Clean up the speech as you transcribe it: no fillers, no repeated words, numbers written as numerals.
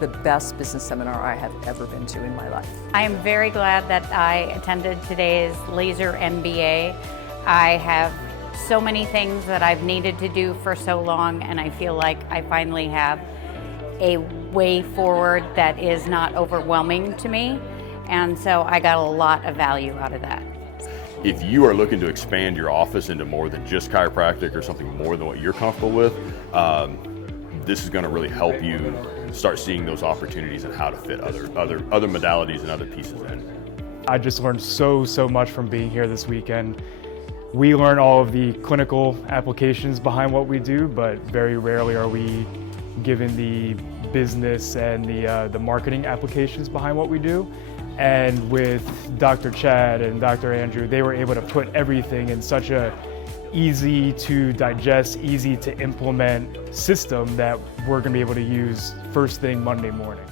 the best business seminar I have ever been to in my life. I am very glad that I attended today's Laser M.B.A. I have so many things that I've needed to do for so long, and I feel like I finally have a way forward that is not overwhelming to me, and so I got a lot of value out of that. If you are looking to expand your office into more than just chiropractic or something more than what you're comfortable with, this is going to really help you start seeing those opportunities and how to fit other modalities and other pieces in. I just learned so much from being here this weekend. We learn all of the clinical applications behind what we do, but very rarely are we given the business and the marketing applications behind what we do. And with Dr. Chad and Dr. Andrew, they were able to put everything in such a easy to digest, easy to implement system that we're going to be able to use first thing Monday morning.